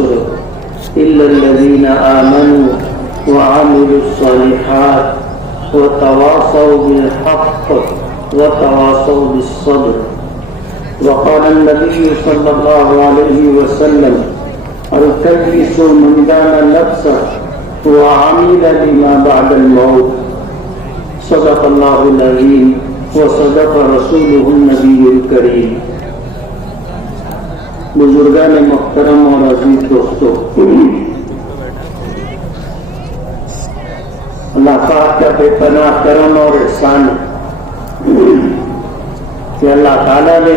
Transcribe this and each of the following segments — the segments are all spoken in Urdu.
العسر إلا الذين آمنوا وعملوا الصالحات وتواصوا بالحق وتواصوا بالصبر. وقال النبي صلى الله عليه وسلم التمس من دان نفسه وعمل لما بعد الموت. صدق الله العظيم وصدق رسوله النبي الكريم. بزرگان محترم اور عزیز دوستو، اللہ پاک کا بے پناہ کرم اور احسان کہ اللہ تعالیٰ نے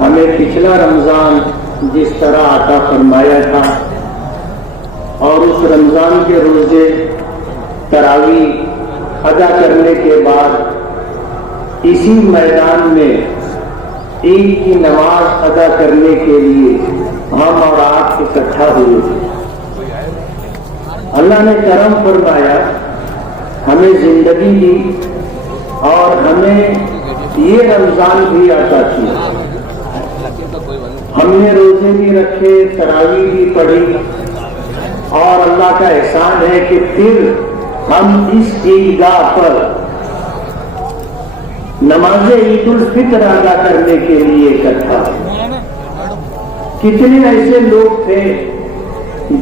ہمیں پچھلا رمضان جس طرح عطا فرمایا تھا اور اس رمضان کے روزے تراویح ادا کرنے کے بعد اسی میدان میں عید کی نماز ادا کرنے کے لیے ہم اور آپ اکٹھا ہوئے. اللہ نے کرم فرمایا، ہمیں زندگی دی اور ہمیں یہ رمضان بھی عطا کیا. ہم نے روزے بھی رکھے، تراویح بھی پڑھی، اور اللہ کا احسان ہے کہ پھر ہم اس عیدگاہ پر نماز عید الفطر ادا کرنے کے لیے اکٹھا. کتنے ایسے لوگ تھے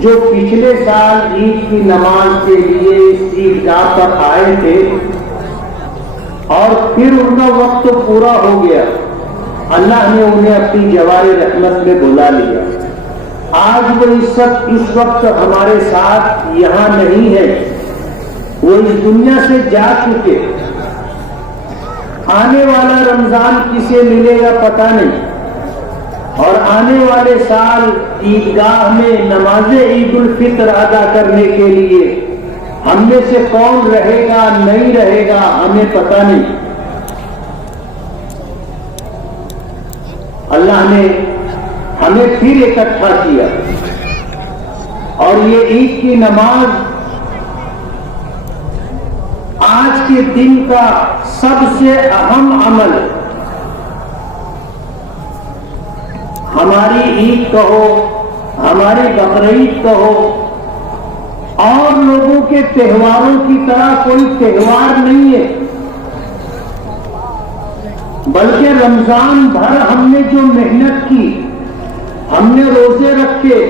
جو پچھلے سال عید کی نماز کے لیے اس عیدگاہ پر آئے تھے اور پھر ان کا وقت پورا ہو گیا، اللہ نے انہیں اپنی جوار رحمت میں بلا لیا. آج وہ اس وقت ہمارے ساتھ یہاں نہیں ہے، وہ اس دنیا سے جا چکے. آنے والا رمضان کسے ملے گا پتہ نہیں، اور آنے والے سال عیدگاہ میں نماز عید الفطر ادا کرنے کے لیے ہم میں سے کون رہے گا نہیں رہے گا ہمیں پتہ نہیں. اللہ نے ہمیں پھر اکٹھا کیا، اور یہ عید کی نماز آج کے دن کا سب سے اہم عمل. ہماری عید کہو، ہماری بقرعید کہو، اور لوگوں کے تہواروں کی طرح کوئی تہوار نہیں ہے، بلکہ رمضان بھر ہم نے جو محنت کی، ہم نے روزے رکھے،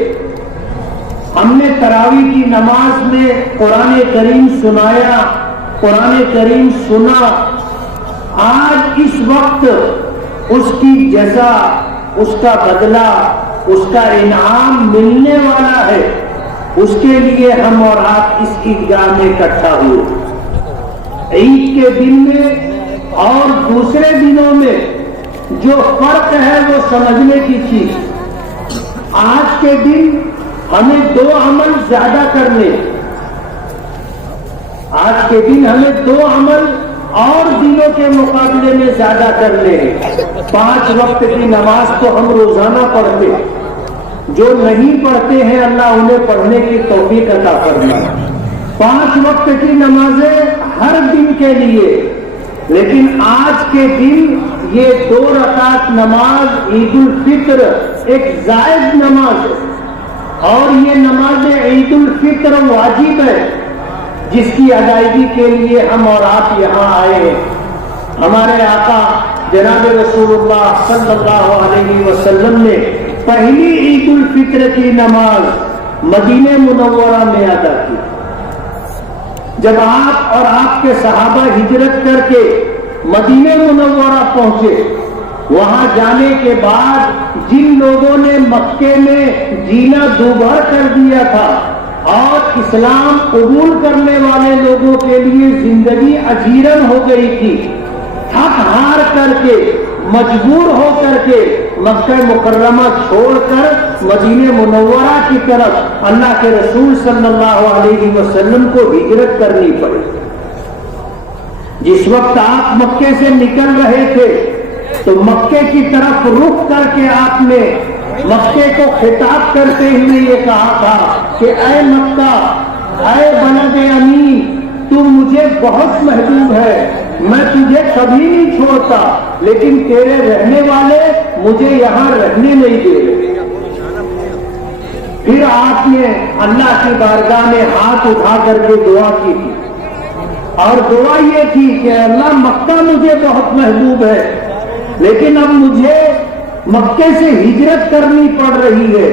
ہم نے تراویح کی نماز میں قرآن کریم سنایا، قرآن کریم سنا، آج اس وقت اس کی جزا، اس کا بدلہ، اس کا انعام ملنے والا ہے. اس کے لیے ہم اور آپ اس عیدگاہ میں اکٹھا ہوئے. عید کے دن میں اور دوسرے دنوں میں جو فرق ہے وہ سمجھنے کی چیز. آج کے دن ہمیں 2 عمل زیادہ کرنے، آج کے دن ہمیں 2 عمل اور دنوں کے مقابلے میں زیادہ کرنے ہیں. 5 وقت کی نماز تو ہم روزانہ پڑھتے، جو نہیں پڑھتے ہیں اللہ انہیں پڑھنے کی توفیق عطا فرمائے. 5 وقت کی نمازیں ہر دن کے لیے، لیکن آج کے دن یہ 2 رکعت نماز عید الفطر ایک زائد نماز ہے، اور یہ نماز عید الفطر واجب ہے جس کی ادائیگی کے لیے ہم اور آپ یہاں آئے ہیں. ہمارے آقا جناب رسول اللہ صلی اللہ علیہ وسلم نے پہلی عید الفطر کی نماز مدینہ منورہ میں ادا کی. جب آپ اور آپ کے صحابہ ہجرت کر کے مدینہ منورہ پہنچے، وہاں جانے کے بعد جن لوگوں نے مکے میں جینا دوبھر کر دیا تھا اور اسلام قبول کرنے والے لوگوں کے لیے زندگی اجیرن ہو گئی تھی، تھک ہار کر کے مجبور ہو کر کے مکہ مکرمہ چھوڑ کر مدینہ منورہ کی طرف اللہ کے رسول صلی اللہ علیہ وسلم کو ہجرت کرنی پڑی. جس وقت آپ مکے سے نکل رہے تھے تو مکے کی طرف رخ کر کے آپ نے مکے کو خطاب کرتے ہوئے یہ کہا تھا کہ اے مکہ، اے بلد امین، تو مجھے بہت محبوب ہے، میں تجھے کبھی نہیں چھوڑتا، لیکن تیرے رہنے والے مجھے یہاں رہنے نہیں دے رہے. پھر آپ نے اللہ کی بارگاہ میں ہاتھ اٹھا کر کے دعا کی تھی، اور دعا یہ تھی کہ اللہ مکہ مجھے بہت محبوب ہے، لیکن اب مجھے مکے سے ہجرت کرنی پڑ رہی ہے،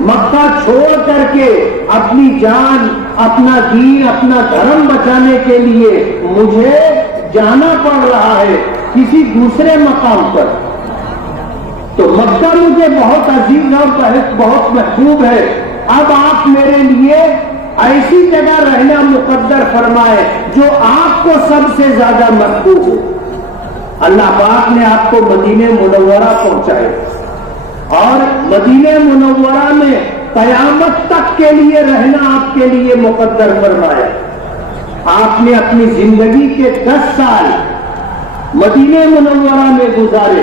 مکہ چھوڑ کر کے اپنی جان، اپنا دین، اپنا دھرم بچانے کے لیے مجھے جانا پڑ رہا ہے کسی دوسرے مقام پر۔ تو مکہ مجھے بہت عزیز اور بہت محبوب ہے، اب آپ میرے لیے ایسی جگہ رہنا مقدر فرمائے جو آپ کو سب سے زیادہ محبوب ہو۔ اللہ پاک نے آپ کو مدینہ منورہ پہنچائے، اور مدینہ منورہ میں قیامت تک کے لیے رہنا آپ کے لیے مقدر فرمایا۔ آپ نے اپنی زندگی کے 10 سال مدینہ منورہ میں گزارے،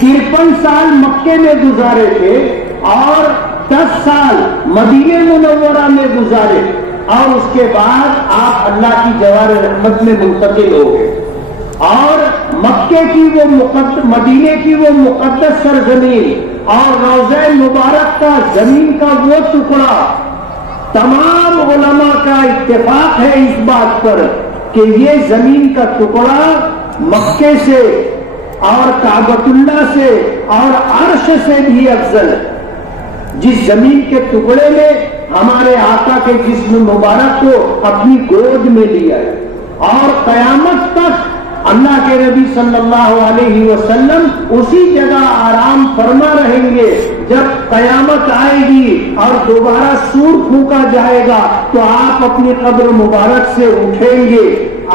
53 سال مکے میں گزارے تھے، اور 10 سال مدینہ منورہ میں گزارے، اور اس کے بعد آپ اللہ کی جوار رحمت میں منتقل ہو گئے، اور مکے کی وہ مدینے کی وہ مقدس سرزمین اور روضہ مبارک کا زمین کا وہ ٹکڑا، تمام علماء کا اتفاق ہے اس بات پر کہ یہ زمین کا ٹکڑا مکے سے اور کعبۃ اللہ سے اور عرش سے بھی افضل ہے۔ جس زمین کے ٹکڑے میں ہمارے آقا کے جسم مبارک کو اپنی گود میں لیا ہے، اور قیامت تک اللہ کے نبی صلی اللہ علیہ وسلم اسی جگہ آرام فرما رہیں گے۔ جب قیامت آئے گی اور دوبارہ سور پھونکا جائے گا تو آپ اپنی قبر مبارک سے اٹھیں گے،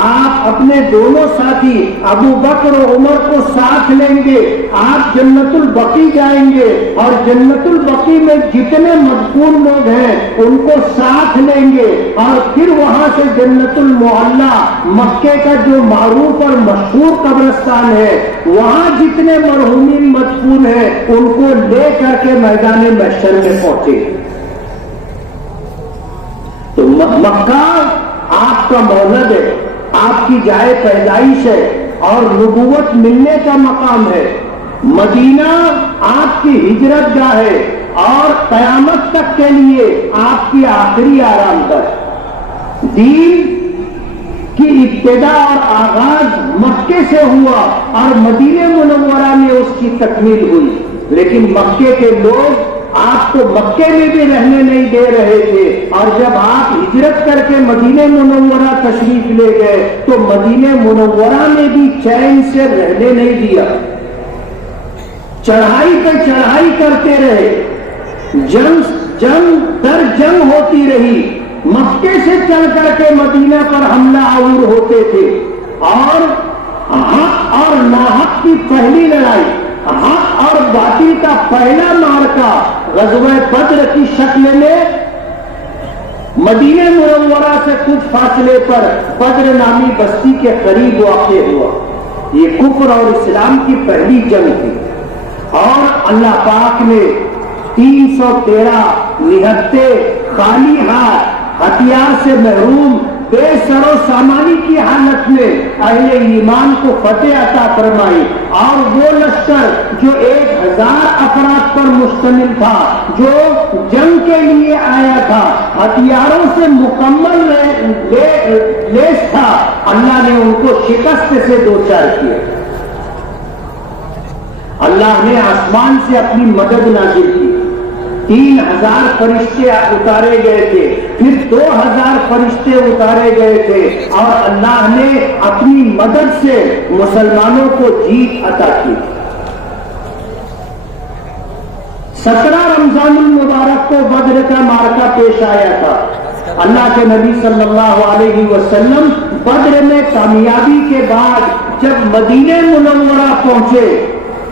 آپ اپنے دونوں ساتھی ابو بکر و عمر کو ساتھ لیں گے، آپ جنت البقیع جائیں گے، اور جنت البقیع میں جتنے مدفون لوگ ہیں ان کو ساتھ لیں گے، اور پھر وہاں سے جنت المعلا، مکے کا جو معروف اور مشہور قبرستان ہے، وہاں جتنے مرحومین مدفون ہیں ان کو لے کر کے میدان محشر میں پہنچے۔ تو مکہ آپ کا مولد ہے، آپ کی جائے پیدائش ہے اور نبوت ملنے کا مقام ہے۔ مدینہ آپ کی ہجرت گاہ ہے اور قیامت تک کے لیے آپ کی آخری آرام گاہ۔ دین کی ابتدا اور آغاز مکے سے ہوا اور مدینہ منورہ میں اس کی تکمیل ہوئی، لیکن مکے کے لوگ آپ کو مکے میں بھی رہنے نہیں دے رہے تھے، اور جب آپ ہجرت کر کے مدینہ منورہ تشریف لے گئے تو مدینہ منورہ میں بھی چین سے رہنے نہیں دیا، چڑھائی پہ چڑھائی کرتے رہے، جنگ در جنگ ہوتی رہی، مکے سے چل کر کے مدینہ پر حملہ آور ہوتے تھے، اور حق اور ناحق کی پہلی لڑائی، حق اور باطل کا پہلا مارکا غزوہ بدر کی شکل میں مدینہ منورہ سے کچھ فاصلے پر بدر نامی بستی کے قریب واقع ہوا۔ یہ کفر اور اسلام کی پہلی جنگ تھی، اور اللہ پاک نے 313 نہتے خالی ہاتھ، ہتھیار سے محروم، بے سر و سامانی کی حالت میں اہل ایمان کو فتح عطا فرمائی، اور وہ لشکر جو 1000 افراد پر مشتمل تھا، جو جنگ کے لیے آیا تھا، ہتھیاروں سے مکمل لیس تھا، اللہ نے ان کو شکست سے دوچار کیا۔ اللہ نے آسمان سے اپنی مدد نازل کی، 3000 فرشتے اتارے گئے تھے، پھر 2000 فرشتے اتارے گئے تھے، اور اللہ نے اپنی مدد سے مسلمانوں کو جیت عطا کی۔ 17 رمضان المبارک کو بدر کا مارکا پیش آیا تھا۔ اللہ کے نبی صلی اللہ علیہ وسلم بدر میں کامیابی کے بعد جب مدینہ منورہ پہنچے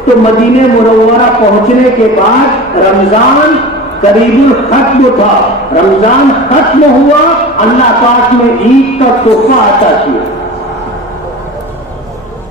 تو مدینہ منورہ پہنچنے کے بعد رمضان قریب الختم تھا، رمضان ختم ہوا، اللہ پاک نے عید کا تحفہ عطا کیا۔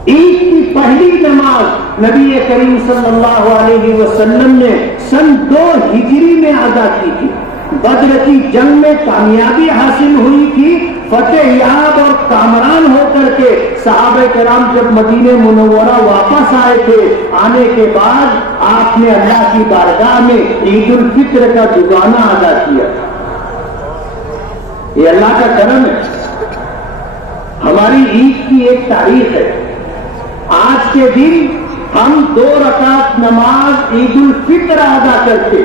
عید کی پہلی نماز نبی کریم صلی اللہ علیہ وسلم نے سن 2 ہجری میں ادا کی تھی۔ بدر کی جنگ میں کامیابی حاصل ہوئی تھی، فتح یاب اور کامران ہو کر کے صحابہ کرام جب مدینہ منورہ واپس آئے تھے، آنے کے بعد آپ نے اللہ کی بارگاہ میں عید الفطر کا دگانا ادا کیا تھا۔ یہ اللہ کا کرم ہے۔ ہماری عید کی ایک تاریخ ہے، آج کے دن ہم 2 رکعت نماز عید الفطر ادا کرتے،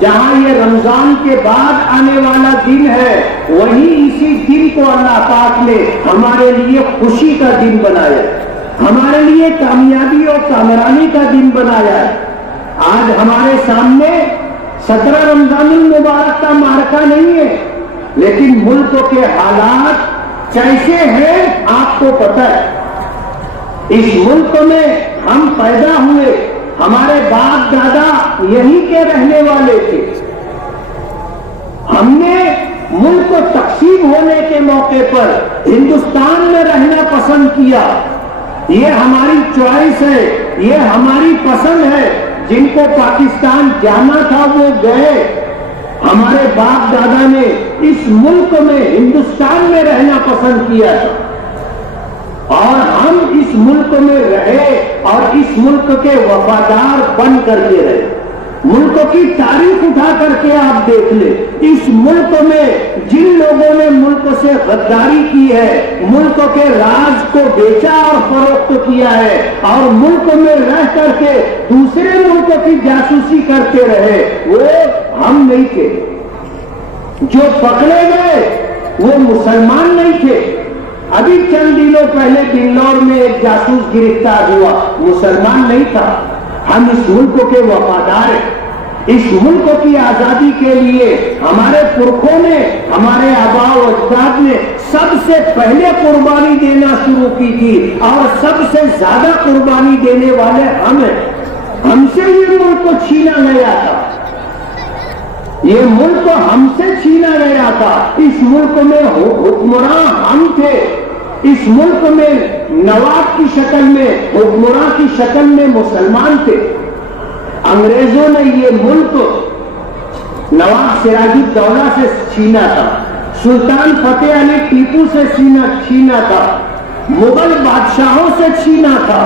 جہاں یہ رمضان کے بعد آنے والا دن ہے، وہیں اسی دن کو اللہ پاک نے ہمارے لیے خوشی کا دن بنایا، ہمارے لیے کامیابی اور کامرانی کا دن بنایا ہے۔ آج ہمارے سامنے 17 رمضان المبارک کا مارکہ نہیں ہے، لیکن ملک کے حالات کیسے ہیں آپ کو پتہ ہے۔ اس ملک میں ہم پیدا ہوئے، ہمارے باپ دادا یہیں کے رہنے والے تھے، ہم نے ملک کو تقسیم ہونے کے موقع پر ہندوستان میں رہنا پسند کیا۔ یہ ہماری چوائس ہے، یہ ہماری پسند ہے۔ جن کو پاکستان جانا تھا وہ گئے، ہمارے باپ دادا نے اس ملک میں ہندوستان میں رہنا پسند کیا تھا، اور ہم اس ملک میں رہے اور اس ملک کے وفادار بن کر کے رہے۔ ملک کی تاریخ اٹھا کر کے آپ دیکھ لیں، اس ملک میں جن لوگوں نے ملک سے غداری کی ہے، ملک کے راز کو بیچا اور فروخت کیا ہے، اور ملک میں رہ کر کے دوسرے ملک کی جاسوسی کرتے رہے، وہ ہم نہیں تھے۔ جو پکڑے گئے وہ مسلمان نہیں تھے۔ ابھی چند دنوں پہلے بنگلور میں ایک جاسوس گرفتار ہوا، مسلمان نہیں تھا۔ ہم اس ملک کے وفادار ہیں۔ اس ملک کی آزادی کے لیے ہمارے پرکھوں نے، ہمارے آباء و اجداد نے سب سے پہلے قربانی دینا شروع کی تھی، اور سب سے زیادہ قربانی دینے والے ہم ہیں۔ ہم سے یہ ملک چھینا گیا تھا، یہ ملک ہم سے چھینا گیا تھا۔ اس ملک میں حکمراں ہم تھے، اس ملک میں نواب کی شکل میں، حکمراں کی شکل میں مسلمان تھے۔ انگریزوں نے یہ ملک نواب سراج الدولہ سے چھینا تھا، سلطان فتح علی ٹیپو سے چھینا تھا، مغل بادشاہوں سے چھینا تھا،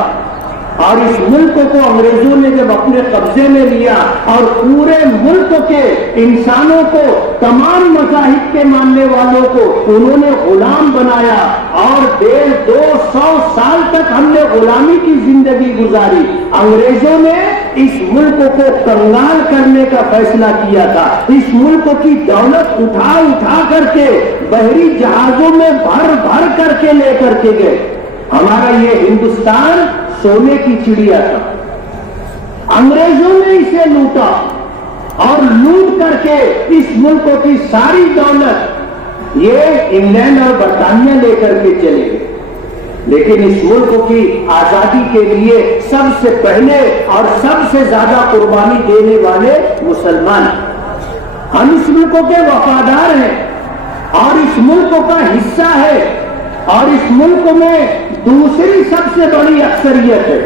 اور اس ملک کو انگریزوں نے جب اپنے قبضے میں لیا اور پورے ملک کے انسانوں کو، تمام مذاہب کے ماننے والوں کو انہوں نے غلام بنایا، اور 150-200 سال تک ہم نے غلامی کی زندگی گزاری۔ انگریزوں نے اس ملک کو کنگال کرنے کا فیصلہ کیا تھا، اس ملک کی دولت اٹھا کر کے بحری جہازوں میں بھر کر کے لے کر کے گئے۔ ہمارا یہ ہندوستان سونے کی چڑیا تھا، انگریزوں نے اسے لوٹا، اور لوٹ کر کے اس ملک کی ساری دولت یہ انگلینڈ اور برطانیہ لے کر کے چلے گئے۔ لیکن اس ملک کی آزادی کے لیے سب سے پہلے اور سب سے زیادہ قربانی دینے والے مسلمان، ہم اس ملک کے وفادار ہیں اور اس ملک کا حصہ ہے، اور اس ملک میں دوسری سب سے بڑی اکثریت ہے،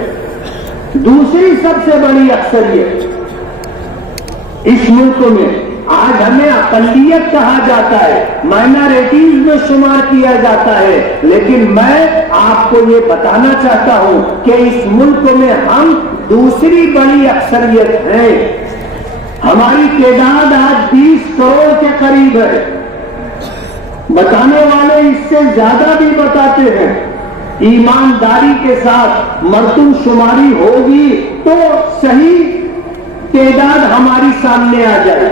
دوسری سب سے بڑی اکثریت اس ملک میں۔ آج ہمیں اقلیت کہا جاتا ہے، مائنارٹیز میں شمار کیا جاتا ہے، لیکن میں آپ کو یہ بتانا چاہتا ہوں کہ اس ملک میں ہم دوسری بڑی اکثریت ہیں۔ ہماری تعداد آج 20 کروڑ کے قریب ہے، بتانے والے اس سے زیادہ بھی بتاتے ہیں۔ ایمانداری کے ساتھ مردم شماری ہوگی تو صحیح تعداد ہماری سامنے آ جائے۔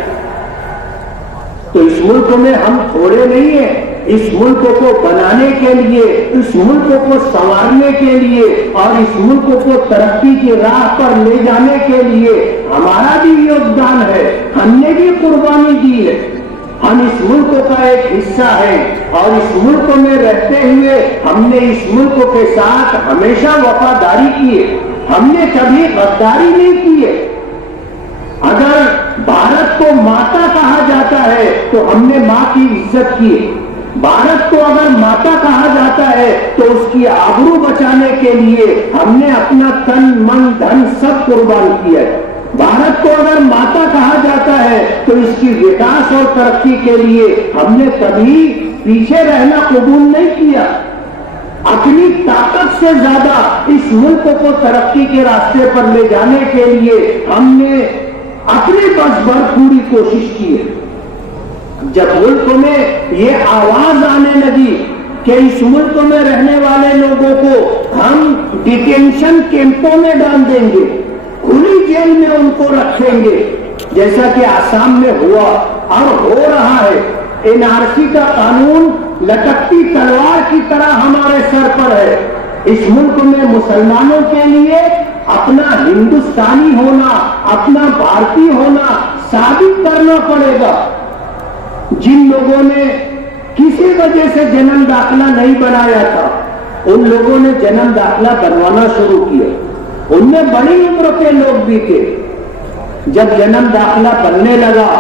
تو اس ملک میں ہم تھوڑے نہیں ہیں۔ اس ملک کو بنانے کے لیے، اس ملک کو سنوارنے کے لیے، اور اس ملک کو ترقی کی راہ پر لے جانے کے لیے ہمارا بھی یوگدان ہے، ہم نے بھی قربانی دی ہے۔ ہم اس ملک کا ایک حصہ ہیں، اور اس ملک میں رہتے ہوئے ہم نے اس ملک کے ساتھ ہمیشہ وفاداری کی ہے، ہم نے کبھی غداری نہیں کی ہے۔ اگر بھارت کو ماتا کہا جاتا ہے تو ہم نے ماں کی عزت کی، بھارت کو اگر ماتا کہا جاتا ہے تو اس کی آبرو بچانے کے لیے ہم نے اپنا تن من دھن سب قربان کیا ہے۔ بھارت کو اگر ماتا کہا جاتا ہے تو اس کی وکاس اور ترقی کے لیے ہم نے کبھی پیچھے رہنا قبول نہیں کیا. اپنی طاقت سے زیادہ اس ملک کو ترقی کے راستے پر لے جانے کے لیے ہم نے اپنی بس بھر پوری کوشش کی ہے. جب ملک میں یہ آواز آنے لگی کہ اس ملک میں رہنے والے لوگوں کو ہم ڈیٹینشن کیمپوں میں ڈال دیں گے, کھلی جیل میں ان کو رکھیں گے, جیسا کہ آسام میں ہوا اور ہو رہا ہے. NRC کا قانون لٹکتی تلوار کی طرح ہمارے سر پر ہے. اس ملک میں مسلمانوں کے لیے اپنا ہندوستانی ہونا, اپنا بھارتی ہونا ثابت کرنا پڑے گا. جن لوگوں نے کسی وجہ سے جنم داخلہ نہیں بنایا تھا, ان لوگوں نے جنم داخلہ بنوانا شروع کیا. ان میں بڑی عمر کے لوگ بھی تھے. جب جنم داخلہ بننے لگا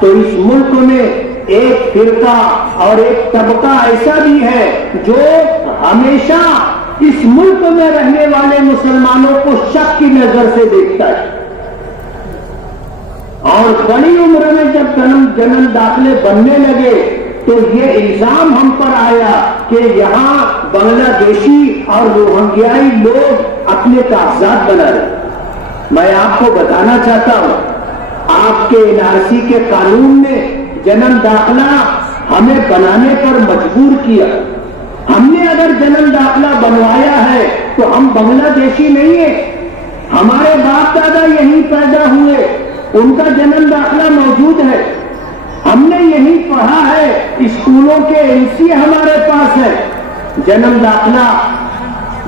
تو اس ملک میں ایک فرقہ اور ایک طبقہ ایسا بھی ہے جو ہمیشہ اس ملک میں رہنے والے مسلمانوں کو شک کی نظر سے دیکھتا ہے. اور بڑی عمر میں جب جنم داخلے بننے لگے تو یہ الزام ہم پر آیا کہ یہاں بنگلہ دیشی اور روہنگیائی لوگ اپنے کاغذات بنا رہے. میں آپ کو بتانا چاہتا ہوں, آپ کے NRC کے قانون نے جنم داخلہ ہمیں بنانے پر مجبور کیا. ہم نے اگر جنم داخلہ بنوایا ہے تو ہم بنگلہ دیشی نہیں ہیں. ہمارے باپ دادا یہیں پیدا ہوئے, ان کا جنم داخلہ موجود ہے. ہم نے یہی پڑھا ہے, اسکولوں کے NC ہمارے پاس ہے. جنم داخلہ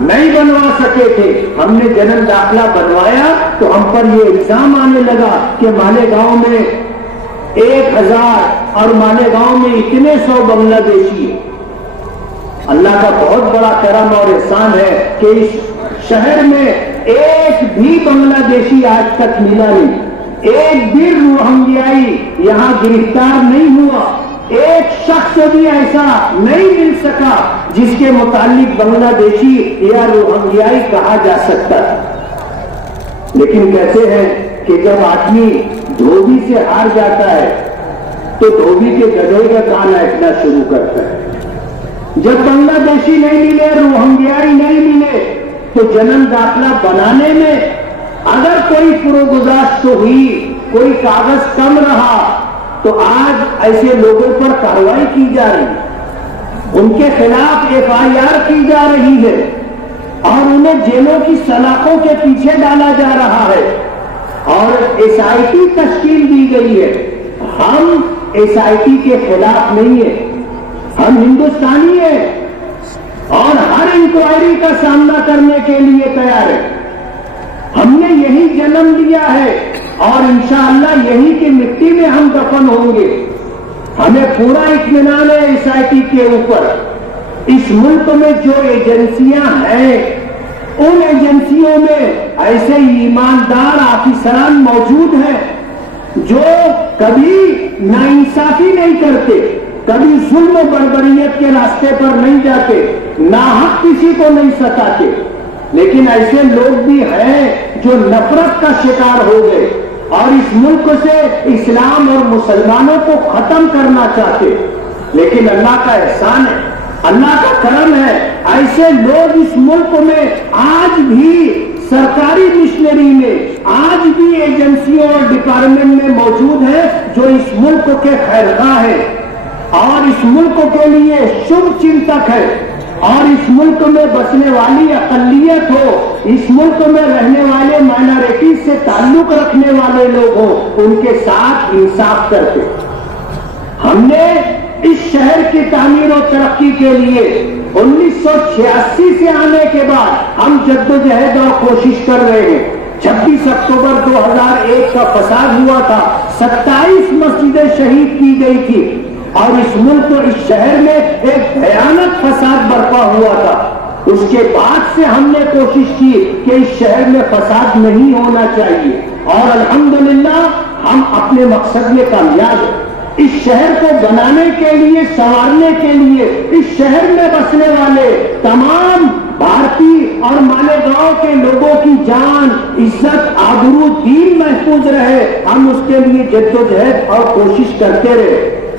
نہیں بنوا سکے تھے, ہم نے جنم داخلہ بنوایا تو ہم پر یہ الزام آنے لگا کہ مالیگاؤں میں 1000 اور مالیگاؤں میں اتنے 100 بنگلہ دیشی ہیں. اللہ کا بہت بڑا کرم اور احسان ہے کہ اس شہر میں ایک بھی بنگلہ دیشی آج تک ملا نہیں. ایک بھی روہنگیائی یہاں گرفتار نہیں ہوا. ایک شخص بھی ایسا نہیں مل سکا جس کے متعلق بنگلہ دیشی یا روہنگیائی کہا جا سکتا. لیکن کہتے ہیں کہ جب آدمی دھوبی سے ہار جاتا ہے تو دھوبی کے گدھے کا کان ایٹنا شروع کرتا ہے. جب بنگلہ دیشی نہیں ملے, روہنگیائی نہیں ملے, تو جنم داخلہ بنانے میں اگر کوئی پروگزاشت ہوئی, کوئی کاغذ کم رہا, تو آج ایسے لوگوں پر کارروائی کی جا رہی ہے, ان کے خلاف FIR کی جا رہی ہے اور انہیں جیلوں کی سلاخوں کے پیچھے ڈالا جا رہا ہے اور SIT تشکیل دی گئی ہے. ہم SIT کے خلاف نہیں ہیں, ہم ہندوستانی ہیں اور ہر انکوائری کا سامنا کرنے کے لیے تیار ہیں. ہم نے یہی جنم لیا ہے اور انشاءاللہ یہی کی مٹی میں ہم دفن ہوں گے. ہمیں پورا اطمینان ہے SIT کے اوپر. اس ملک میں جو ایجنسیاں ہیں ان ایجنسیوں میں ایسے ایماندار آفیسران موجود ہیں جو کبھی ناانصافی نہیں کرتے, کبھی ظلم و بربریت کے راستے پر نہیں جاتے, ناحق کسی کو نہیں ستاتے. لیکن ایسے لوگ بھی ہیں جو نفرت کا شکار ہو گئے اور اس ملک سے اسلام اور مسلمانوں کو ختم کرنا چاہتے. لیکن اللہ کا احسان ہے, اللہ کا کرم ہے, ایسے لوگ اس ملک میں آج بھی سرکاری مشنری میں, آج بھی ایجنسیوں اور ڈپارٹمنٹ میں موجود ہیں جو اس ملک کے خیرخواہ ہیں اور اس ملک کے لیے شبھ چنتک ہے اور اس ملک میں بسنے والی اقلیت ہو, اس ملک میں رہنے والے مائنارٹیز سے تعلق رکھنے والے لوگ ہوں, ان کے ساتھ انصاف کرتے. ہم نے اس شہر کی تعمیر و ترقی کے لیے 1986 سے آنے کے بعد ہم جدوجہد اور کوشش کر رہے ہیں. 26 اکتوبر 2001 کا فساد ہوا تھا, 27 مسجدیں شہید کی گئی تھی اور اس ملک اور اس شہر میں ایک بھیانک فساد برپا ہوا تھا. اس کے بعد سے ہم نے کوشش کی کہ اس شہر میں فساد نہیں ہونا چاہیے اور الحمدللہ ہم اپنے مقصد میں کامیاب ہیں. اس شہر کو بنانے کے لیے, سنوارنے کے لیے, اس شہر میں بسنے والے تمام بھارتی اور مالیگاؤں کے لوگوں کی جان, عزت, آبرو, دین محفوظ رہے, ہم اس کے لیے جدوجہد اور کوشش کرتے رہے.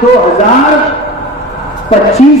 2025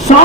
100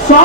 100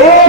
1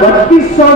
3200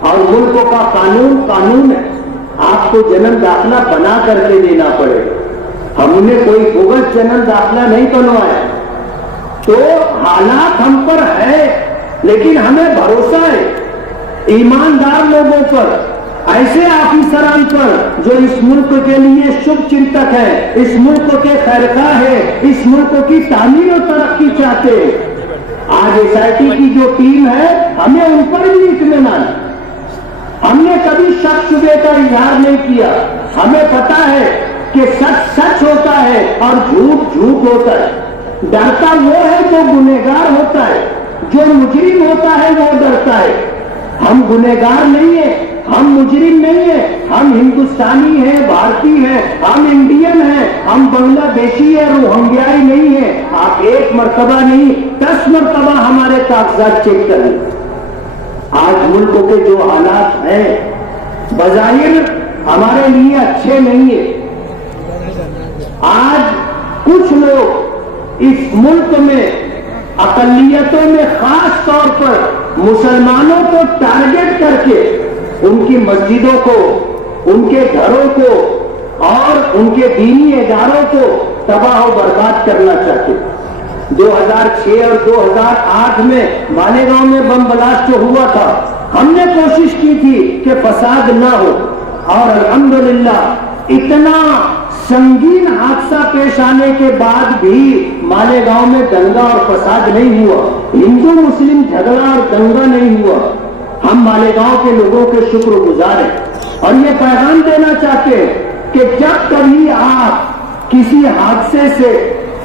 اور ملکوں کا قانون قانون ہے، آپ کو جنم داخلہ بنا کر کے دینا پڑے. ہم نے کوئی بغض جنم داخلہ نہیں بنوایا. تو حالات ہم پر ہے، لیکن ہمیں بھروسہ ہے ایماندار لوگوں پر، ایسے آفیسران پر جو اس ملک کے لیے شبھ چنتک ہے، اس ملک کے خیرخواہ ہے، اس ملک کی تعمیر و ترقی چاہتے ہیں. آج ایس آئی ٹی کی جو ٹیم ہے، ہمیں ان پر بھی اطمینان، ہم نے کبھی شک شبے کا اظہار نہیں کیا. ہمیں پتا ہے کہ سچ سچ ہوتا ہے اور جھوٹ جھوٹ ہوتا ہے. ڈرتا وہ ہے جو گنہگار ہوتا ہے، جو مجرم ہوتا ہے وہ ڈرتا ہے. ہم گنہگار نہیں ہیں، ہم مجرم نہیں ہیں، ہم ہندوستانی ہیں، بھارتی ہیں، ہم انڈین ہیں، ہم بنگلہ دیشی ہیں، روہنگیائی نہیں ہیں. آپ ایک مرتبہ نہیں 10 مرتبہ ہمارے کاغذات چیک کریں. آج ملک کے جو حالات ہیں بظاہر ہمارے لیے اچھے نہیں ہیں. آج کچھ لوگ اس ملک میں اقلیتوں میں خاص طور پر مسلمانوں کو ٹارگٹ کر کے ان کی مسجدوں کو، ان کے گھروں کو اور ان کے دینی اداروں کو تباہ و برباد کرنا چاہتے. 2006 اور 2008 میں مالیگاؤں میں بم بلاسٹ ہوا تھا. ہم نے کوشش کی تھی کہ فساد نہ ہو، اور الحمدللہ اتنا سنگین حادثہ پیش آنے کے بعد بھی مالیگاؤں میں دنگا اور فساد نہیں ہوا، ہندو مسلم جھگڑا اور دنگا نہیں ہوا. ہم مالیگاؤں کے لوگوں کے شکر گزار ہیں اور یہ پیغام دینا چاہتے ہیں کہ جب کبھی آپ کسی حادثے سے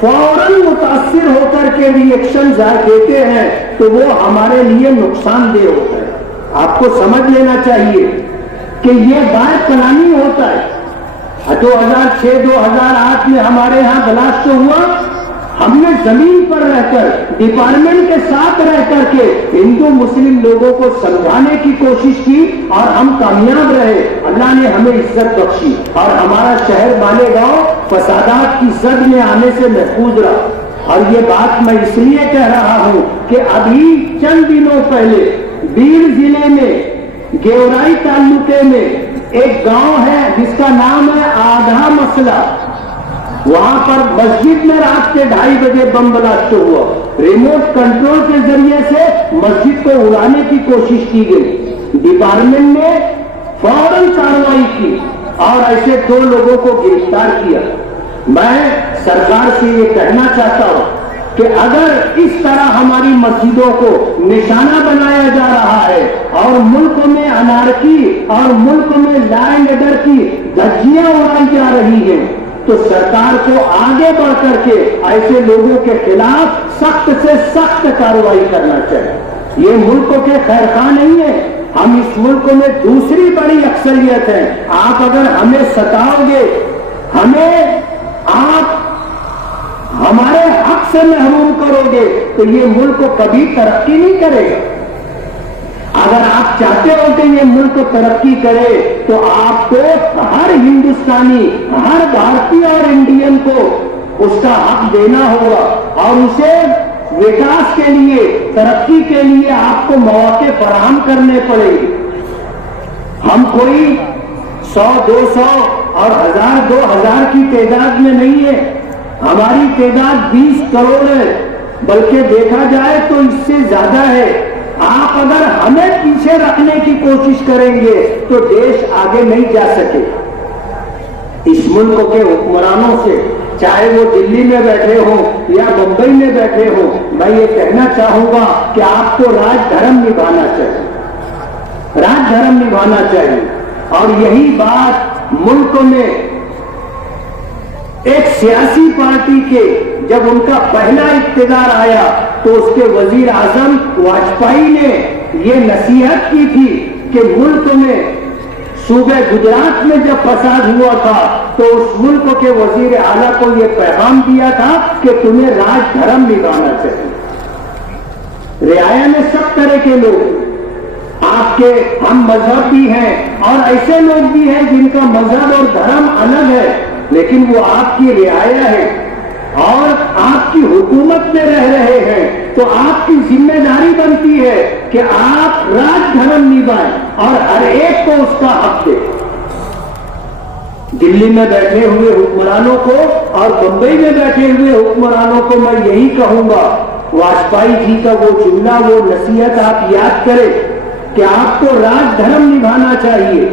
فوراً متاثر ہو کر کے ری ایکشن دیتے ہیں تو وہ ہمارے لیے نقصان دہ ہوتا ہے. آپ کو سمجھ لینا چاہیے کہ یہ بات پلانی ہوتا ہے. 2006-2008 میں ہمارے ہاں بلاسٹ ہوا، ہم نے زمین پر رہ کر ڈپارٹمنٹ کے ساتھ رہ کر کے ہندو مسلم لوگوں کو سمجھانے کی کوشش کی اور ہم کامیاب رہے. اللہ نے ہمیں عزت بخشی اور ہمارا شہر مالیگاؤں فسادات کی زد میں آنے سے محفوظ رہا. اور یہ بات میں اس لیے کہہ رہا ہوں کہ ابھی چند دنوں پہلے بیر ضلع میں گیورائی تعلقے میں ایک گاؤں ہے جس کا نام ہے آدھا مسئلہ. وہاں پر مسجد میں رات کے 2:30 بجے بم بلاسٹ ہوا. ریموٹ کنٹرول کے ذریعے سے مسجد کو اڑانے کی کوشش کی گئی. ڈپارٹمنٹ نے فوراً کارروائی کی اور ایسے 2 لوگوں کو گرفتار کیا. میں سرکار سے یہ کہنا چاہتا ہوں کہ اگر اس طرح ہماری مسجدوں کو نشانہ بنایا جا رہا ہے اور ملک میں انارکی اور ملک میں لا اینڈ آرڈر کی دھجیاں اڑائی جا رہی ہیں تو سرکار کو آگے بڑھ کر کے ایسے لوگوں کے خلاف سخت سے سخت کارروائی کرنا چاہیے. یہ ملک کے خیرخواہ نہیں ہے. ہم اس ملک میں دوسری بڑی اکثریت ہے. آپ اگر ہمیں ستاؤ گے، ہمیں آپ ہمارے حق سے محروم کرو گے تو یہ ملک کبھی ترقی نہیں کرے گا. اگر آپ چاہتے ہو کہ یہ ملک ترقی کرے تو آپ کو ہر ہندوستانی، ہر بھارتی اور انڈین کو اس کا حق دینا ہوگا اور اسے وکاس کے لیے، ترقی کے لیے آپ کو مواقع فراہم کرنے پڑے گی. ہم کوئی 100 200 اور 1000 2000 کی تعداد میں نہیں ہے. ہماری تعداد 20 کروڑ ہے، بلکہ دیکھا جائے تو اس سے زیادہ ہے. آپ اگر ہمیں پیچھے رکھنے کی کوشش کریں گے تو دیش آگے نہیں جا سکے. اس ملک کے حکمرانوں سے، چاہے وہ دلی میں بیٹھے ہوں یا بمبئی میں بیٹھے ہوں، میں یہ کہنا چاہوں گا کہ آپ کو راج دھرم نبھانا چاہیے، راج دھرم نبھانا چاہیے. اور یہی بات ملک میں ایک سیاسی پارٹی کے جب ان کا پہلا اقتدار آیا تو اس کے وزیر اعظم واجپئی نے یہ نصیحت کی تھی کہ ملک میں صوبہ گجرات میں جب فساد ہوا تھا تو اس ملک کے وزیر اعلیٰ کو یہ پیغام دیا تھا کہ تمہیں راج دھرم نبھانا چاہیے. رعایا میں سب طرح کے لوگ، آپ کے ہم مذہب بھی ہیں اور ایسے لوگ بھی ہیں جن کا مذہب اور دھرم الگ ہے، لیکن وہ آپ کی رعایا ہے اور آپ کی حکومت میں رہ رہے ہیں. تو آپ کی ذمہ داری بنتی ہے کہ کہ آپ راج دھرم نبھائیں اور ہر ایک کو اس کا حق دیں. دلی میں بیٹھے ہوئے حکمرانوں کو اور بمبئی میں بیٹھے ہوئے حکمرانوں کو میں یہی کہوں گا، واجپئی جی کا وہ جملہ، وہ نصیحت آپ یاد کریں کہ آپ کو راج دھرم نبھانا چاہیے.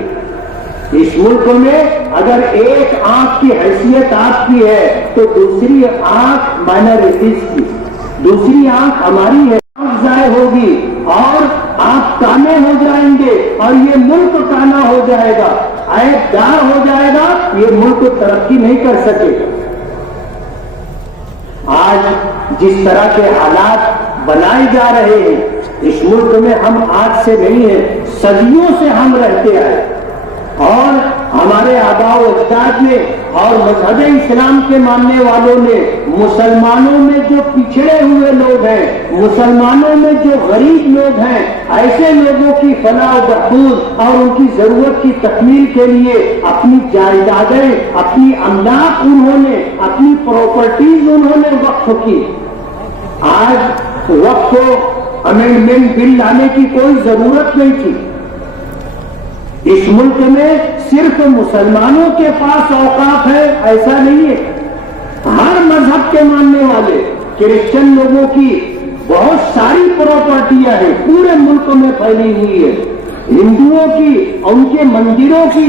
اس ملک میں اگر ایک آنکھ کی حیثیت آپ کی ہے تو دوسری آنکھ مائنرٹیز کی، دوسری آنکھ ہماری ہے، ضائع ہوگی اور آپ کانے ہو جائیں گے اور یہ ملک کانا ہو جائے گا، عیب دار ہو جائے گا، یہ ملک ترقی نہیں کر سکے گا. آج جس طرح کے حالات بنائے جا رہے ہیں اس ملک میں، ہم آج سے نہیں ہیں، صدیوں سے ہم رہتے آئے اور ہمارے آباء و اجداد نے اور مذہب اسلام کے ماننے والوں نے مسلمانوں میں جو پچھڑے ہوئے لوگ ہیں، مسلمانوں میں جو غریب لوگ ہیں، ایسے لوگوں کی فلاح و بہبود اور ان کی ضرورت کی تکمیل کے لیے اپنی جائیدادیں، اپنی املاک انہوں نے، اپنی پراپرٹیز انہوں نے وقف کی. آج وقف کو امینڈمنٹ بل لانے کی کوئی ضرورت نہیں تھی. اس ملک میں صرف مسلمانوں کے پاس اوقاف ہے ایسا نہیں ہے، ہر مذہب کے ماننے والے کرسچن لوگوں کی بہت ساری پراپرٹیاں ہیں، پورے ملک میں پھیلی ہوئی ہے. ہندوؤں کی، ان کے مندروں کی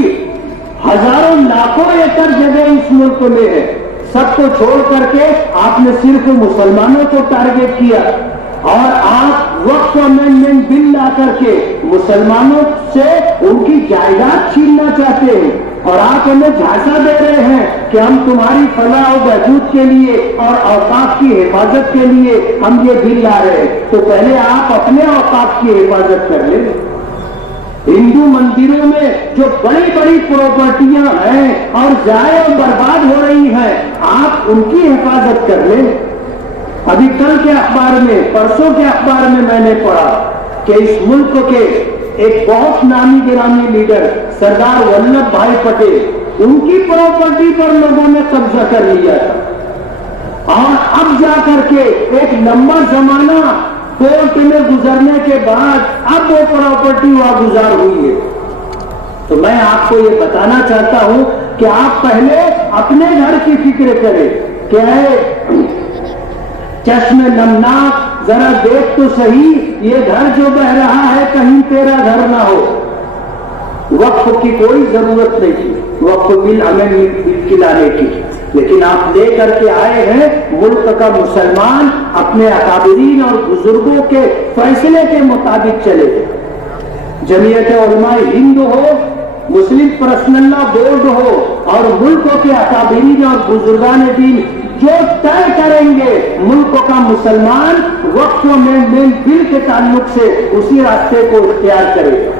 ہزاروں لاکھوں ایکڑ جگہ اس ملک میں ہے. سب کو چھوڑ کر کے آپ نے صرف مسلمانوں کو ٹارگٹ کیا اور آپ وقف امینڈمنٹ بل لا کر کے مسلمانوں سے ان کی جائیداد چھیننا چاہتے ہیں اور آپ ہمیں جھانسا دے رہے ہیں کہ ہم تمہاری فلاح و بہبود کے لیے اور اوقاف کی حفاظت کے لیے ہم یہ بل لا رہے ہیں. تو پہلے آپ اپنے اوقاف کی حفاظت کر لیں. ہندو مندروں میں جو بڑی بڑی پراپرٹیاں ہیں اور ضائع و برباد ہو رہی ہیں، آپ ان کی حفاظت کر لیں. ابھی کل کے اخبار میں، پرسوں کے اخبار میں میں نے پڑھا کہ اس ملک کے ایک بہت نامی گرامی لیڈر سردار ولبھ بھائی پٹیل، ان کی پراپرٹی پر لوگوں نے قبضہ کر لیا تھا اور اب جا کر کے ایک لمبا زمانہ کورٹ میں گزرنے کے بعد اب وہ پراپرٹی واگزار ہوئی ہے. تو میں آپ کو یہ بتانا چاہتا ہوں کہ آپ پہلے اپنے گھر کی فکر کریں کہ چشم نمناک ذرا دیکھ تو صحیح، یہ گھر جو بہ رہا ہے کہیں تیرا گھر نہ ہو. وقف کی کوئی ضرورت نہیں تھی وقف بل امینڈمنٹ لانے کی، لیکن آپ لے کر کے آئے ہیں. ملک کا مسلمان اپنے اکابرین اور بزرگوں کے فیصلے کے مطابق چلے. جمعیت علماء ہند ہو، مسلم پرسنل لا بورڈ ہو اور ملکوں کے اکابرین اور بزرگان دین جو طے کریں گے، ملک کا مسلمان وقف امینڈمنٹ بل کے تعلق سے اسی راستے کو اختیار کرے گا.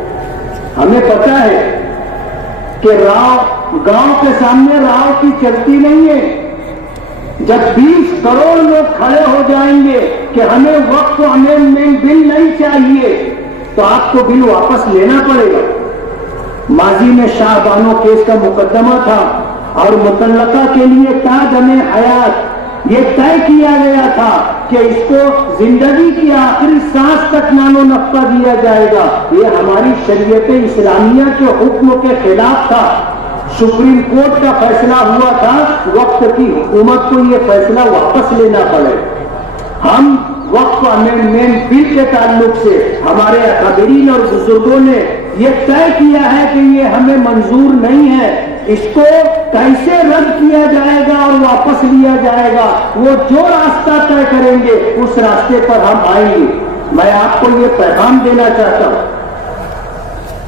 ہمیں پتا ہے کہ گاؤں کے سامنے راؤ کی چلتی نہیں ہے. جب 20 کروڑ لوگ کھڑے ہو جائیں گے کہ ہمیں وقف امینڈمنٹ بل نہیں چاہیے تو آپ کو بل واپس لینا پڑے گا. ماضی میں شاہ بانو کیس کا مقدمہ تھا اور متعلقہ کے لیے تاج حیات یہ طے کیا گیا تھا کہ اس کو زندگی کی آخری سانس تک نان و نفقہ دیا جائے گا. یہ ہماری شریعت اسلامیہ کے حکم کے خلاف تھا. سپریم کورٹ کا فیصلہ ہوا تھا، وقت کی حکومت کو یہ فیصلہ واپس لینا پڑے. ہم وقف امینڈمنٹ بل کے تعلق سے ہمارے اکابرین اور بزرگوں نے یہ طے کیا ہے کہ یہ ہمیں منظور نہیں ہے. اس کو کیسے رد کیا جائے گا اور واپس لیا جائے گا، وہ جو راستہ طے کریں گے اس راستے پر ہم آئیں گے. میں آپ کو یہ پیغام دینا چاہتا ہوں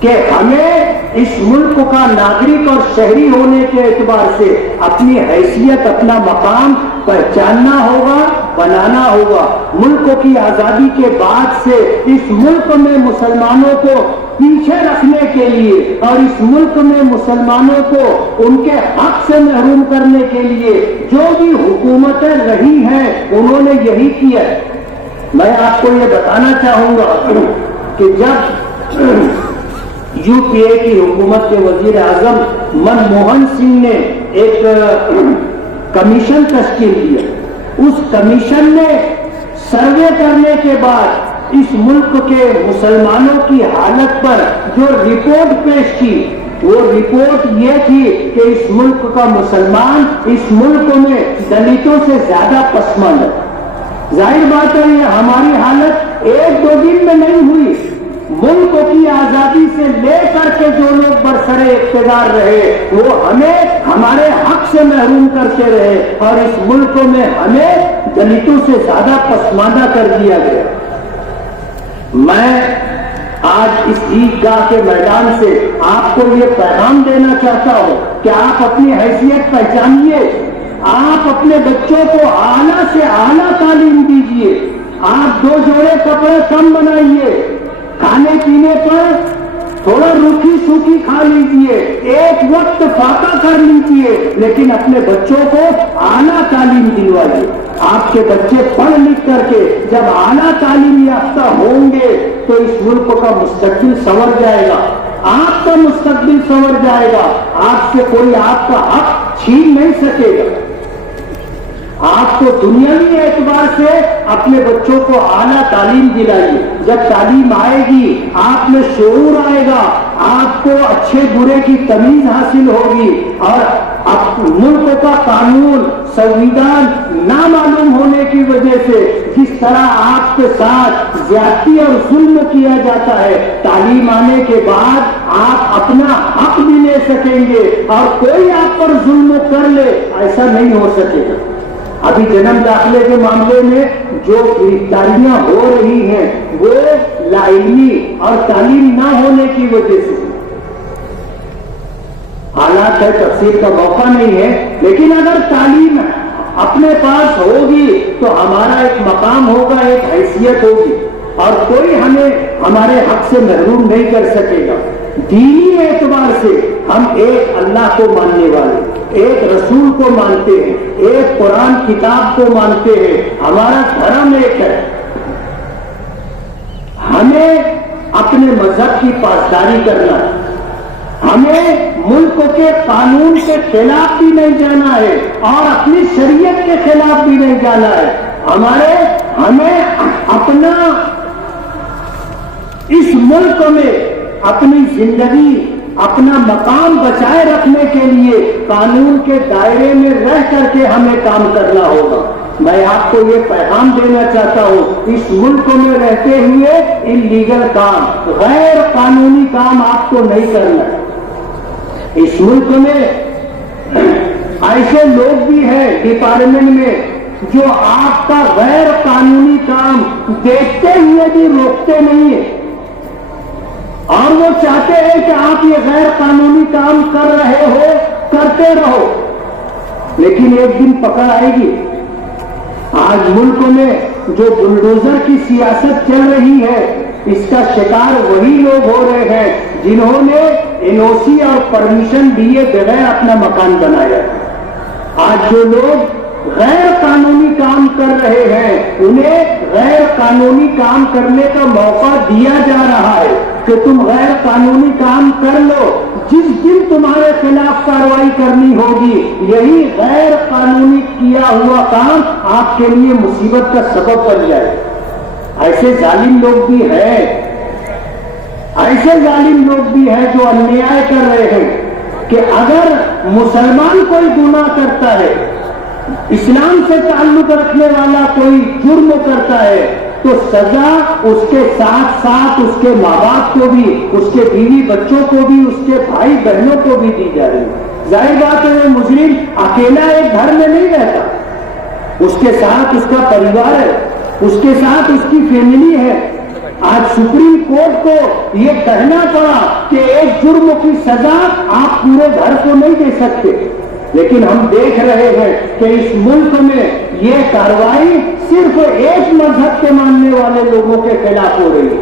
کہ ہمیں اس ملک کا ناگرک اور شہری ہونے کے اعتبار سے اپنی حیثیت، اپنا مقام پہچاننا ہوگا، بنانا ہوگا. ملک کی آزادی کے بعد سے اس ملک میں مسلمانوں کو پیچھے رکھنے کے لیے اور اس ملک میں مسلمانوں کو ان کے حق سے محروم کرنے کے لیے جو بھی حکومتیں رہی ہیں انہوں نے یہی کیا. میں آپ کو یہ بتانا چاہوں گا کہ جب یو پی اے کی حکومت کے وزیر اعظم منموہن سنگھ نے ایک کمیشن تشکیل کیا، اس کمیشن نے سروے کرنے کے بعد اس ملک کے مسلمانوں کی حالت پر جو رپورٹ پیش کی وہ رپورٹ یہ تھی کہ اس ملک کا مسلمان اس ملک میں دلتوں سے زیادہ پسماندہ ہے۔ ظاہر بات ہے یہ ہماری حالت ایک دو دن میں نہیں ہوئی، ملک کی آزادی سے لے کر کے جو لوگ برسر اقتدار رہے وہ ہمیں ہمارے حق سے محروم کرتے رہے اور اس ملک میں ہمیں دلتوں سے زیادہ پسماندہ کر دیا گیا۔ میں آج اس عیدگاہ کے میدان سے آپ کو یہ پیغام دینا چاہتا ہوں کہ آپ اپنی حیثیت پہچانیے، آپ اپنے بچوں کو اعلیٰ سے اعلیٰ تعلیم دیجیے، آپ 2 جوڑے کپڑے کم بنائیے، کھانے پینے پر تھوڑا روکھی سوکھی کھا لیجیے، ایک وقت فاقہ کر لیجیے، لیکن اپنے بچوں کو اعلیٰ تعلیم دلوائیے۔ آپ کے بچے پڑھ لکھ کر کے جب اعلیٰ تعلیم یافتہ ہوں گے تو اس ملک کا مستقبل سنور جائے گا، آپ کا مستقبل سنور جائے گا، آپ سے کوئی آپ کا حق چھین نہیں سکے گا۔ آپ کو دنیاوی اعتبار سے اپنے بچوں کو اعلیٰ تعلیم دلائیے، جب تعلیم آئے گی آپ میں شعور آئے گا، آپ کو اچھے برے کی تمیز حاصل ہوگی اور ملک کا قانون سنویدھان نہ معلوم ہونے کی وجہ سے جس طرح آپ کے ساتھ زیادتی اور ظلم کیا جاتا ہے، تعلیم آنے کے بعد آپ اپنا حق بھی لے سکیں گے اور کوئی آپ پر ظلم کر لے ایسا نہیں ہو سکے گا۔ ابھی جنم داخلے کے معاملے میں جو گرفتاریاں ہو رہی ہیں وہ لا علمی اور تعلیم نہ ہونے کی وجہ سے، حالات ہے تفصیل کا موقع نہیں ہے، لیکن اگر تعلیم اپنے پاس ہوگی تو ہمارا ایک مقام ہوگا، ایک حیثیت ہوگی اور کوئی ہمیں ہمارے حق سے محروم نہیں کر سکے گا۔ دینی اعتبار سے ہم ایک اللہ کو ماننے والے، ایک رسول کو مانتے ہیں، ایک قرآن کتاب کو مانتے ہیں، ہمارا دھرم ایک ہے۔ ہمیں اپنے مذہب کی پاسداری کرنا ہے، ہمیں ملک کے قانون کے خلاف بھی نہیں جانا ہے اور اپنی شریعت کے خلاف بھی نہیں جانا ہے۔ ہمیں اپنا اس ملک میں اپنی زندگی، اپنا مقام بچائے رکھنے کے لیے قانون کے دائرے میں رہ کر کے ہمیں کام کرنا ہوگا۔ میں آپ کو یہ پیغام دینا چاہتا ہوں، اس ملک میں رہتے ہوئے انلیگل کام، غیر قانونی کام آپ کو نہیں کرنا ہے۔ اس ملک میں ایسے لوگ بھی ہیں ڈپارٹمنٹ میں جو آپ کا غیر قانونی کام دیکھتے ہوئے بھی روکتے نہیں ہیں اور وہ چاہتے ہیں کہ آپ یہ غیر قانونی کام کر رہے ہو، کرتے رہو، لیکن ایک دن پکڑ آئے گی۔ آج ملک میں جو بلڈوزر کی سیاست چل رہی ہے اس کا شکار وہی لوگ ہو رہے ہیں جنہوں نے NOC اور پرمیشن دیے بغیر اپنا مکان بنایا۔ آج جو لوگ غیر قانونی کام کر رہے ہیں انہیں غیر قانونی کام کرنے کا موقع دیا جا رہا ہے کہ تم غیر قانونی کام کر لو، جس دن تمہارے خلاف کارروائی کرنی ہوگی یہی غیر قانونی کیا ہوا کام آپ کے لیے مصیبت کا سبب بن جائے۔ ایسے ظالم لوگ بھی ہیں، ایسے ظالم لوگ بھی ہیں جو انیائے کر رہے ہیں کہ اگر مسلمان کوئی گناہ کرتا ہے، اسلام سے تعلق رکھنے والا کوئی جرم کرتا ہے تو سزا اس کے ساتھ ساتھ اس کے ماں باپ کو بھی، اس کے بیوی بچوں کو بھی، اس کے بھائی بہنوں کو بھی دی جا رہی ہے۔ ظاہر بات ہے وہ مجرم اکیلا ایک گھر میں نہیں رہتا، اس کے ساتھ اس کا پریوار ہے، اس کے ساتھ اس کی فیملی ہے۔ آج سپریم کورٹ کو یہ کہنا پڑا کہ ایک جرم کی سزا آپ پورے گھر کو نہیں دے سکتے، لیکن ہم دیکھ رہے ہیں کہ اس ملک میں یہ کارروائی صرف ایک مذہب کے ماننے والے لوگوں کے خلاف ہو رہی ہے،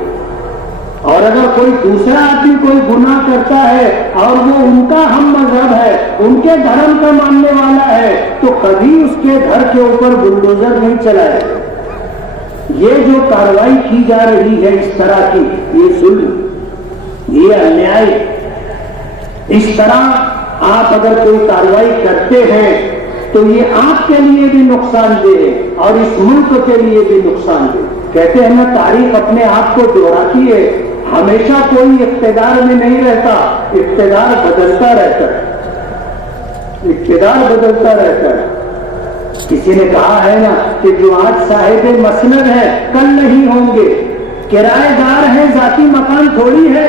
اور اگر کوئی دوسرا آدمی کوئی گناہ کرتا ہے اور وہ ان کا ہم مذہب ہے، ان کے دھرم کا ماننے والا ہے، تو کبھی اس کے گھر کے اوپر بلڈوزر نہیں چلائے۔ یہ جو کارروائی کی جا رہی ہے اس طرح کی، یہ ظلم، یہ انیائی، اس طرح آپ اگر کوئی کارروائی کرتے ہیں تو یہ آپ کے لیے بھی نقصان دہ ہے اور اس ملک کے لیے بھی نقصان دہ۔ کہتے ہیں نا تاریخ اپنے آپ کو دوہراتی ہے، ہمیشہ کوئی اقتدار میں نہیں رہتا، اقتدار بدلتا رہتا ہے، اقتدار بدلتا رہتا ہے۔ کسی نے کہا ہے نا کہ جو آج صاحب مسند ہے کل نہیں ہوں گے، کرایہ دار ہے ذاتی مکان تھوڑی ہے۔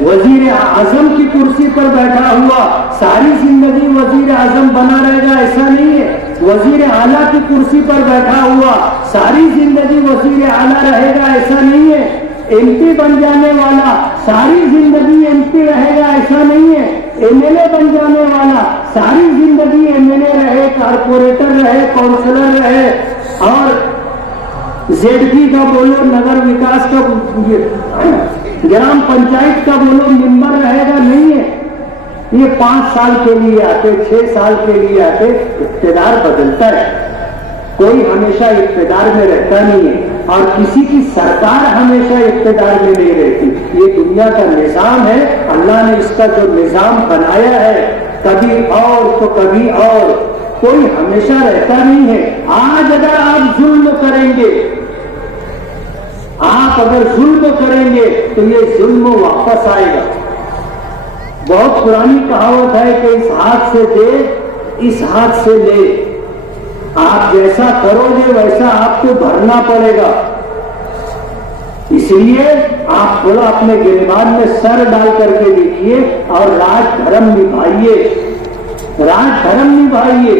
وزیر اعظم کی کرسی پر بیٹھا ہوا ساری زندگی وزیر اعظم بنا رہے گا ایسا نہیں ہے، وزیر اعلیٰ کی کرسی پر بیٹھا ہوا ساری زندگی وزیر اعلیٰ رہے گا ایسا نہیں ہے، ایم پی بن جانے والا ساری زندگی ایم پی رہے گا ایسا نہیں ہے، ایم ایل اے بن جانے والا ساری زندگی ایم ایل اے رہے، کارپوریٹر رہے، کونسلر رہے، اور زیڈ پی کا بولو نگر وکاس کا گرام پنچایت کا بولو ممبر رہے گا نہیں ہے۔ یہ 5 سال کے لیے آتے، 6 سال کے لیے آتے، اقتدار بدلتا ہے، کوئی ہمیشہ اقتدار میں رہتا نہیں ہے، اور کسی کی سرکار ہمیشہ اقتدار میں نہیں رہتی۔ یہ دنیا کا نظام ہے، اللہ نے اس کا جو نظام بنایا ہے، کبھی اور تو کبھی اور، کوئی ہمیشہ رہتا نہیں ہے۔ آج اگر آپ ظلم کریں گے، آپ اگر ظلم کریں گے تو یہ ظلم واپس آئے گا۔ بہت پرانی کہاوت ہے کہ اس ہاتھ سے دے اس ہاتھ سے لے، آپ جیسا کرو گے ویسا آپ کو بھرنا پڑے گا۔ اس لیے آپ تھوڑا اپنے گریبان میں سر ڈال کر کے دیکھیے اور راج دھرم نبھائیے، راج دھرم نبھائیے،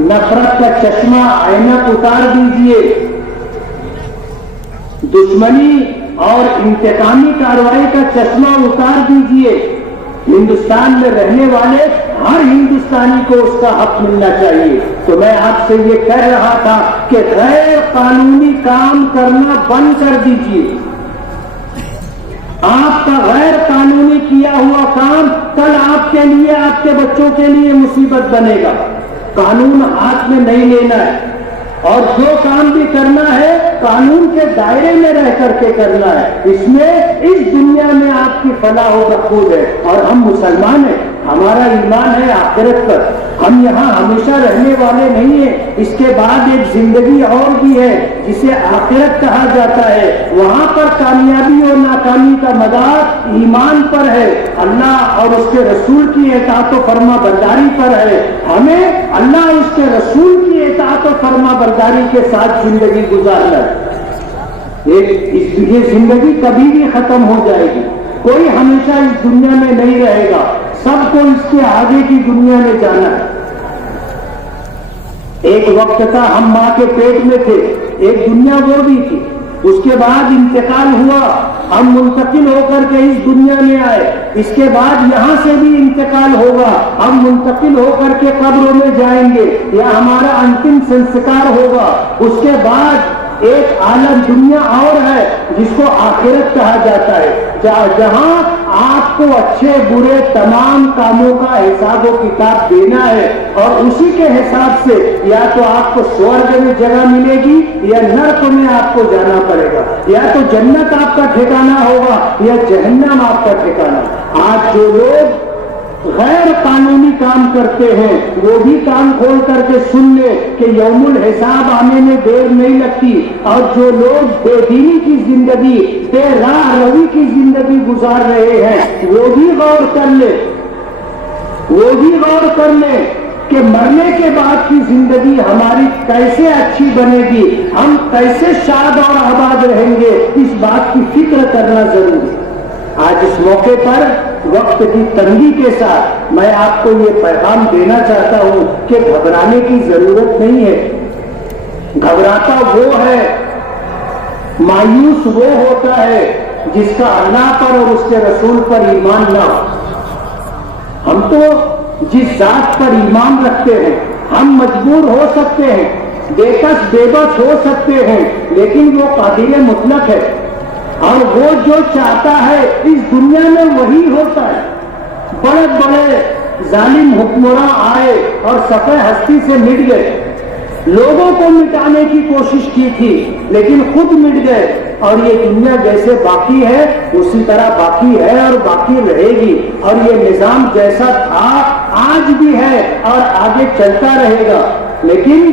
نفرت کا چشمہ آئینہ اتار دیجیے، دشمنی اور انتقامی کارروائی کا چشمہ اتار دیجیے۔ ہندوستان میں رہنے والے ہر ہندوستانی کو اس کا حق ملنا چاہیے۔ تو میں آپ سے یہ کہہ رہا تھا کہ غیر قانونی کام کرنا بند کر دیجیے۔ آپ کا غیر قانونی کیا ہوا کام کل آپ کے لیے، آپ کے بچوں کے لیے مصیبت بنے گا۔ قانون ہاتھ میں نہیں لینا ہے، اور جو کام بھی کرنا ہے قانون کے دائرے میں رہ کر کے کرنا ہے۔ اس میں اس دنیا میں آپ کی فلاح و بہبود ہے، اور ہم مسلمان ہیں، ہمارا ایمان ہے آخرت پر، ہم یہاں ہمیشہ رہنے والے نہیں ہیں، اس کے بعد ایک زندگی اور بھی ہے جسے آخرت کہا جاتا ہے، وہاں پر کامیابی اور ناکامی کا مدار ایمان پر ہے، اللہ اور اس کے رسول کی اطاعت و فرما برداری پر ہے۔ ہمیں اللہ اور اس کے رسول کی اطاعت و فرما برداری کے ساتھ زندگی گزارنا ہے۔ یہ زندگی کبھی بھی ختم ہو جائے گی، کوئی ہمیشہ اس دنیا میں نہیں رہے گا، سب کو اس کے آگے کی دنیا میں جانا ہے۔ ایک وقت تھا ہم ماں کے پیٹ میں تھے، ایک دنیا وہ بھی تھی، اس کے بعد انتقال ہوا، ہم منتقل ہو کر کے اس دنیا میں آئے، اس کے بعد یہاں سے بھی انتقال ہوگا، ہم منتقل ہو کر کے قبروں میں جائیں گے یا ہمارا انتم سنسکار ہوگا۔ اس کے بعد ایک عالم دنیا اور ہے جس کو آخرت کہا جاتا ہے، جہاں آپ کو اچھے برے تمام کاموں کا حساب و کتاب دینا ہے، اور اسی کے حساب سے یا تو آپ کو سورگ میں جگہ ملے گی یا نرک میں آپ کو جانا پڑے گا، یا تو جنت آپ کا ٹھکانہ ہوگا یا جہنم آپ کا ٹھکانہ۔ آج جو لوگ غیر قانونی کام کرتے ہیں وہ بھی کان کھول کر کے سن لے کہ یوم الحساب آنے میں دیر نہیں لگتی، اور جو لوگ بے دینی کی زندگی، بے راہ روی کی زندگی گزار رہے ہیں وہ بھی غور کر لے، وہ بھی غور کر لے کہ مرنے کے بعد کی زندگی ہماری کیسے اچھی بنے گی، ہم کیسے شاد اور آباد رہیں گے، اس بات کی فکر کرنا ضروری ہے۔ آج اس موقع پر وقت کی تنگی کے ساتھ میں آپ کو یہ پیغام دینا چاہتا ہوں کہ گھبرانے کی ضرورت نہیں ہے۔ گھبراتا وہ ہے، مایوس وہ ہوتا ہے جس کا اللہ پر اور اس کے رسول پر ایمان نہ ہو۔ ہم تو جس ذات پر ایمان رکھتے ہیں، ہم مجبور ہو سکتے ہیں، بے کس بے بس ہو سکتے ہیں، لیکن وہ قادر مطلق ہے، اور وہ جو چاہتا ہے اس دنیا میں وہی ہوتا ہے۔ بڑے بڑے ظالم حکمراں آئے اور صفحہ ہستی سے مٹ گئے، لوگوں کو مٹانے کی کوشش کی تھی لیکن خود مٹ گئے، اور یہ دنیا جیسے باقی ہے اسی طرح باقی ہے اور باقی رہے گی، اور یہ نظام جیسا تھا آج بھی ہے اور آگے چلتا رہے گا۔ لیکن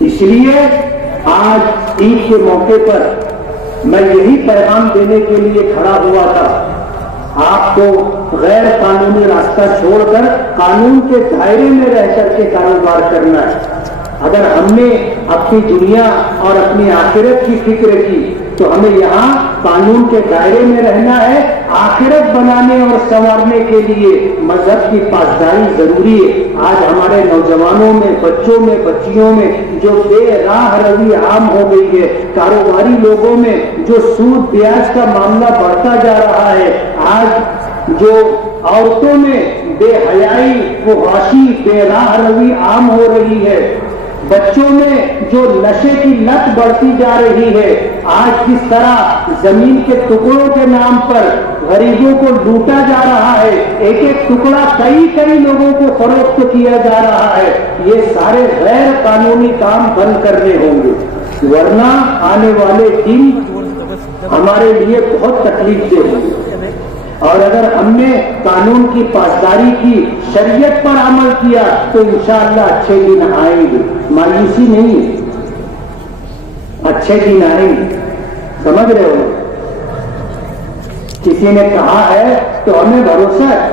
اس لیے آج عید کے موقع پر میں یہی پیغام دینے کے لیے کھڑا ہوا تھا، آپ کو غیر قانونی راستہ چھوڑ کر قانون کے دائرے میں رہ کر کے کاروبار کرنا ہے۔ اگر ہم نے اپنی دنیا اور اپنی آخرت کی فکر کی تو ہمیں یہاں قانون کے دائرے میں رہنا ہے۔ آخرت بنانے اور سنوارنے کے لیے مذہب کی پاسداری ضروری ہے۔ آج ہمارے نوجوانوں میں، بچوں میں، بچیوں میں جو بے راہ روی عام ہو گئی ہے، کاروباری لوگوں میں جو سود بیاج کا معاملہ بڑھتا جا رہا ہے، آج جو عورتوں میں بے حیائی، وہ غاشی، بے راہ روی عام ہو رہی ہے، بچوں میں جو نشے کی لت بڑھتی جا رہی ہے، آج کس طرح زمین کے ٹکڑوں کے نام پر غریبوں کو لوٹا جا رہا ہے، ایک ایک ٹکڑا کئی لوگوں کو فروخت کیا جا رہا ہے، یہ سارے غیر قانونی کام بند کرنے ہوں گے، ورنہ آنے والے دن ہمارے لیے بہت تکلیف دہ ہوں گے۔ اور اگر ہم نے قانون کی پاسداری کی، شریعت پر عمل کیا تو انشاءاللہ اچھے دن آئیں گے، مایوسی نہیں ہے، اچھے دن آئیں گے۔ سمجھ رہے ہو؟ کسی نے کہا ہے تو ہمیں بھروسہ ہے،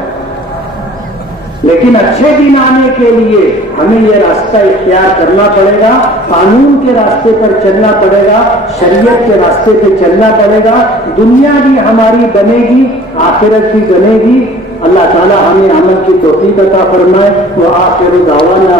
لیکن اچھے دن آنے کے لیے ہمیں یہ راستہ اختیار کرنا پڑے گا، قانون کے راستے پر چلنا پڑے گا، شریعت کے راستے پہ چلنا پڑے گا، دنیا بھی ہماری بنے گی، آخرت بھی بنے گی۔ اللہ تعالی ہمیں عمل کی توفیق عطا فرمائے۔ وآخر دعوانا